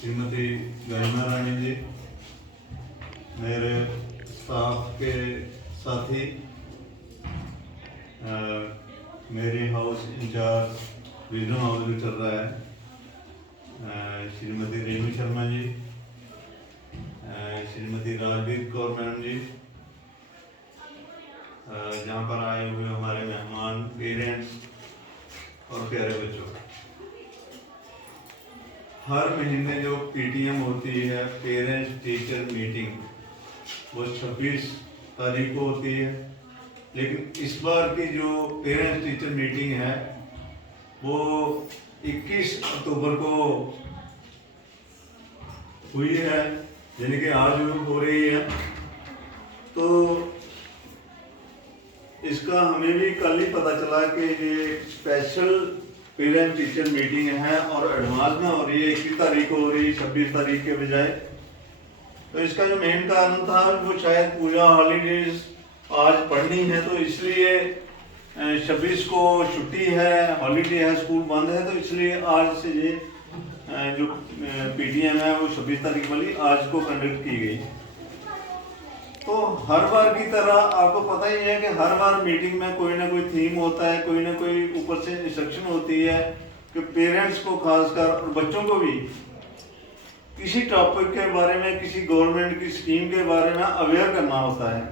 श्रीमती गरिमा रानी जी, मेरे स्टाफ के साथी, मेरे हाउस इंचार्ज रीजनल हाउस भी चल रहा है, श्रीमती रेणु शर्मा जी, श्रीमती राजवीर कौर मैडम जी, जहाँ पर आए हुए हमारे मेहमान, पेरेंट्स और प्यारे बच्चों। हर महीने जो पीटीएम होती है, पेरेंट्स टीचर मीटिंग, वो 26 तारीख को होती है, लेकिन इस बार की जो पेरेंट्स टीचर मीटिंग है वो 21 अक्टूबर को हुई है, यानी कि आज हो रही है। तो इसका हमें भी कल ही पता चला कि ये स्पेशल पेरेंट टीचर मीटिंग है और एडवांस में हो रही है, 21 तारीख को हो रही है 26 तारीख के बजाय। तो इसका जो मेन कारण था वो शायद पूजा हॉलीडेज आज पढ़नी है, तो इसलिए 26 को छुट्टी है, हॉलीडे है, स्कूल बंद है, तो इसलिए आज से ये जो पीटीएम है वो 26 तारीख वाली आज को कंडक्ट की गई। तो हर बार की तरह आपको पता ही है कि हर बार मीटिंग में कोई ना कोई थीम होता है, कोई ना कोई ऊपर से इंस्ट्रक्शन होती है कि पेरेंट्स को खासकर और बच्चों को भी किसी टॉपिक के बारे में, किसी गवर्नमेंट की स्कीम के बारे में अवेयर करना होता है।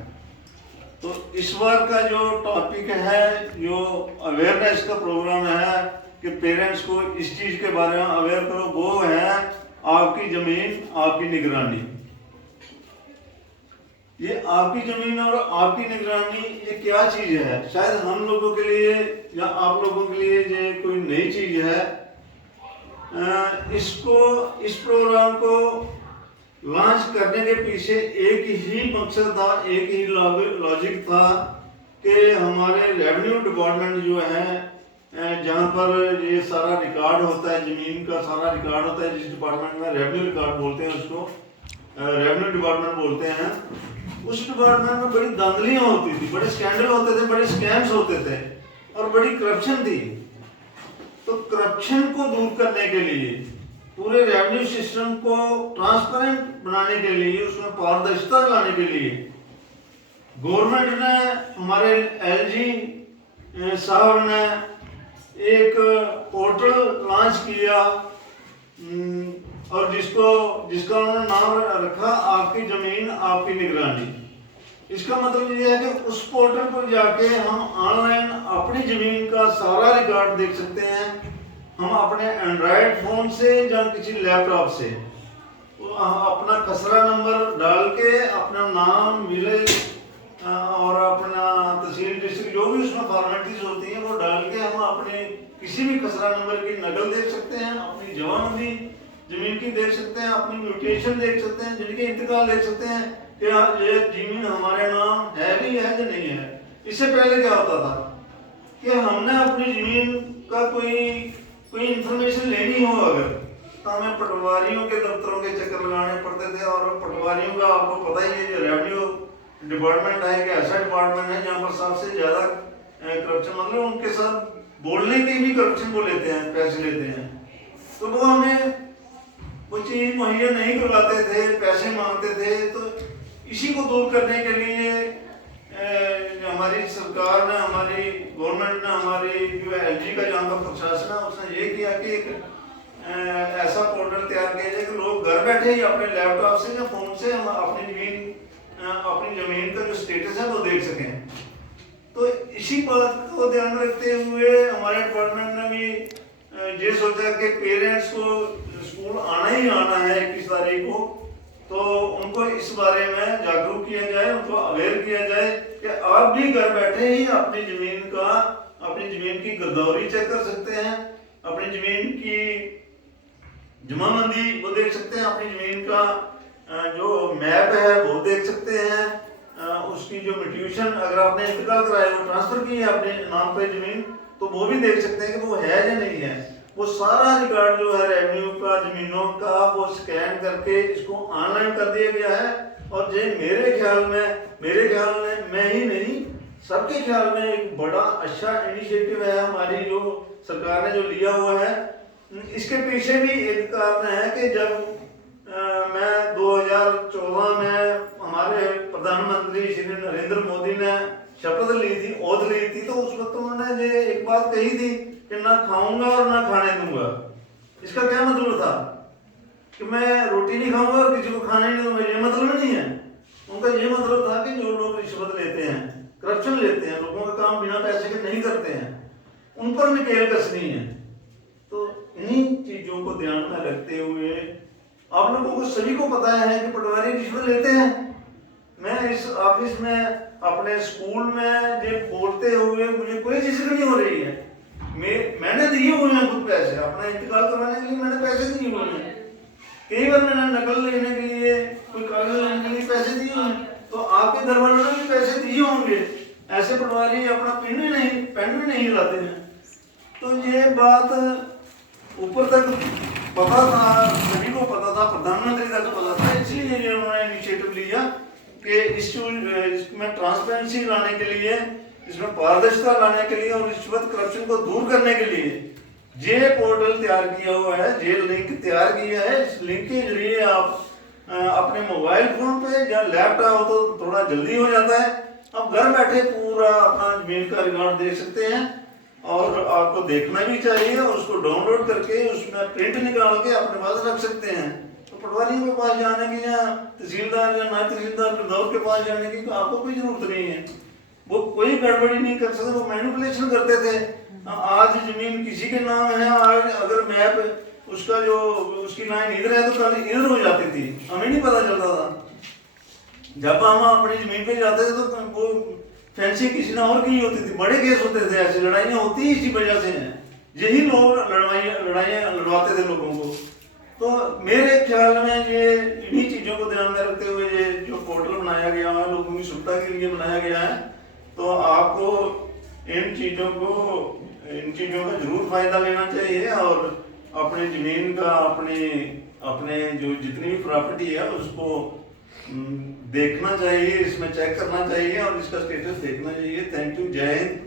तो इस बार का जो टॉपिक है, जो अवेयरनेस का प्रोग्राम है कि पेरेंट्स को इस चीज़ के बारे में अवेयर करो, वो है आपकी ज़मीन आपकी निगरानी। ये आपकी ज़मीन और आपकी निगरानी ये क्या चीज़ है? शायद हम लोगों के लिए या आप लोगों के लिए ये कोई नई चीज़ है। इस प्रोग्राम को लॉन्च करने के पीछे एक ही मकसद था, एक ही लॉजिक था कि हमारे रेवेन्यू डिपार्टमेंट जो है, जहाँ पर ये सारा रिकॉर्ड होता है, ज़मीन का सारा रिकॉर्ड होता है, जिस डिपार्टमेंट में रेवेन्यू रिकॉर्ड बोलते हैं, उसको रेवेन्यू डिपार्टमेंट बोलते हैं। उस डिपार्टमेंट में बड़ी धांधलियाँ होती थी, बड़े स्कैंडल होते थे, बड़े स्कैम्स होते थे और बड़ी करप्शन थी। तो करप्शन को दूर करने के लिए, पूरे रेवेन्यू सिस्टम को ट्रांसपेरेंट बनाने के लिए, उसमें पारदर्शिता लाने के लिए गवर्नमेंट ने, हमारे एलजी साहब ने एक पोर्टल लॉन्च किया और जिसका उन्होंने नाम रखा आपकी ज़मीन आपकी निगरानी। इसका मतलब ये है कि उस पोर्टल पर जाके हम ऑनलाइन अपनी ज़मीन का सारा रिकॉर्ड देख सकते हैं। हम अपने एंड्रॉयड फ़ोन से या किसी लैपटॉप से तो अपना खसरा नंबर डाल के अपना नाम, विलेज और अपना तहसील, डिस्ट्रिक्ट, जो भी उसमें फॉर्मेलिटीज होती हैं वो डाल के हम अपने किसी भी खसरा नंबर की नकल देख सकते हैं, अपनी जमाबंदी ज़मीन की देख सकते हैं, अपनी म्यूटेशन देख सकते हैं, जिनके इंतकाल देख सकते हैं कि ये ज़मीन हमारे नाम है भी है या नहीं है। इससे पहले क्या होता था कि हमने अपनी ज़मीन का कोई इंफॉर्मेशन लेनी हो अगर, तो हमें पटवारियों के दफ्तरों के चक्कर लगाने पड़ते थे। और पटवारियों का आपको पता ही है, रेवेन्यू डिपार्टमेंट है कि ऐसा डिपार्टमेंट है जहाँ पर सबसे ज़्यादा करप्शन, मतलब उनके साथ बोलने के भी करप्शन को लेते हैं, पैसे लेते हैं। तो वो हमें वो चीज़ मुहैया नहीं करवाते थे, पैसे मांगते थे। तो इसी को दूर करने के लिए हमारी सरकार ने, हमारी गवर्नमेंट ने, हमारी जो एलजी का जहाँ का प्रशासन है, उसने ये किया कि एक ऐसा पोर्टल तैयार किया जाए कि लोग घर बैठे ही अपने लैपटॉप से या फ़ोन से हम अपनी ज़मीन का जो स्टेटस है वो देख सकें। तो इसी बात को ध्यान रखते हुए हमारे डिपार्टमेंट ने भी ये सोचा कि पेरेंट्स को स्कूल आना ही आना है 21 तारीख को, तो उनको इस बारे में जागरूक किया जाए, उनको अवेयर किया जाए कि आप भी घर बैठे ही अपनी ज़मीन की गिरदौरी चेक कर सकते हैं, अपनी ज़मीन की जमाबंदी वो देख सकते हैं, अपनी ज़मीन का जो मैप है वो देख सकते हैं, उसकी जो म्यूटेशन अगर आपने इंतकाल कराया, वो ट्रांसफ़र की है अपने नाम पे ज़मीन, तो वो भी देख सकते हैं कि वो है या नहीं है। वो सारा रिकॉर्ड जो है रेवेन्यू का, ज़मीनों का, वो स्कैन करके इसको ऑनलाइन कर दिया गया है। और ये मेरे ख्याल में मैं ही नहीं, सबके ख्याल में एक बड़ा अच्छा इनिशिएटिव है हमारी जो सरकार ने जो लिया हुआ है। इसके पीछे भी एक कारण है कि जब मैं 2014 में हमारे प्रधानमंत्री श्री नरेंद्र मोदी ने शपथ ली थी, ओथ ली थी, तो उस वक्त उन्होंने ये एक बात कही थी कि ना खाऊंगा और ना खाने दूंगा। इसका क्या मतलब था कि मैं रोटी नहीं खाऊंगा और किसी को खाने नहीं दूंगा, ये मतलब नहीं है। उनका ये मतलब था कि जो लोग रिश्वत लेते हैं, करप्शन लेते हैं, लोगों का काम बिना पैसे के नहीं करते हैं, उन पर नकेल कसनी है। तो इन्हीं चीजों को ध्यान में रखते हुए आप लोगों को सभी को पता है कि पटवारी रिश्वत लेते हैं। मैं इस ऑफिस में अपने स्कूल में जो बोलते हुए मुझे कोई झिझक नहीं हो रही है। मैंने दिए हुए हैं खुद पैसे, अपना इंतकाल करवाने के लिए मैंने पैसे दिए हुए हैं। कई बार मैंने नकल लेने के लिए, कोई कागज लेने के लिए पैसे दिए हुए हैं। तो आपके घर वालों ने भी पैसे दिए होंगे। ऐसे पटवारी अपना पेन भी नहीं हिलाते हैं। तो ये बात ऊपर तक पता था, सभी को पता था, प्रधानमंत्री तक पता था। इसलिए उन्होंने इनिशिएटिव लिया कि इसमें ट्रांसपेरेंसी लाने के लिए, इसमें पारदर्शिता लाने के लिए और रिश्वत करप्शन को दूर करने के लिए जे पोर्टल तैयार किया हुआ है, जे लिंक तैयार किया है। इस लिंक के जरिए आप अपने मोबाइल फोन पे या लैपटॉप हो तो थोड़ा जल्दी हो जाता है, आप घर बैठे पूरा अपना जमीन का रिकॉर्ड देख सकते हैं। और आपको देखना भी चाहिए, उसको डाउनलोड करके उसमें प्रिंट निकाल के अपने पास रख सकते हैं। तो पटवारियों के पास जाने की या तहसीलदार या नायब तहसीलदार फिरदौस के पास जाने की आपको कोई जरूरत नहीं है। वो कोई गड़बड़ी नहीं कर सकते, वो मैनिपुलेशन करते थे। आज जमीन किसी के नाम है, आज अगर मैप उसका जो उसकी लाइन इधर है तो कल इधर हो जाती थी, हमें नहीं पता चलता था। जब हम अपनी जमीन पे जाते थे तो वो फैंसी किसी ने और की होती थी, बड़े केस होते थे, ऐसी लड़ाइयाँ होती इसी वजह से हैं। यही लोग लड़ाइयाँ लड़वाते थे लोगों को। तो मेरे ख्याल में ये इन्हीं चीज़ों को ध्यान में रखते हुए ये जो पोर्टल बनाया गया है, लोगों की सुविधा के लिए बनाया गया है। तो आपको इन चीज़ों का जरूर फायदा लेना चाहिए और अपनी जमीन का, अपने जो जितनी भी प्रॉपर्टी है उसको देखना चाहिए, इसमें चेक करना चाहिए और इसका स्टेटस देखना चाहिए। थैंक यू, जय हिंद।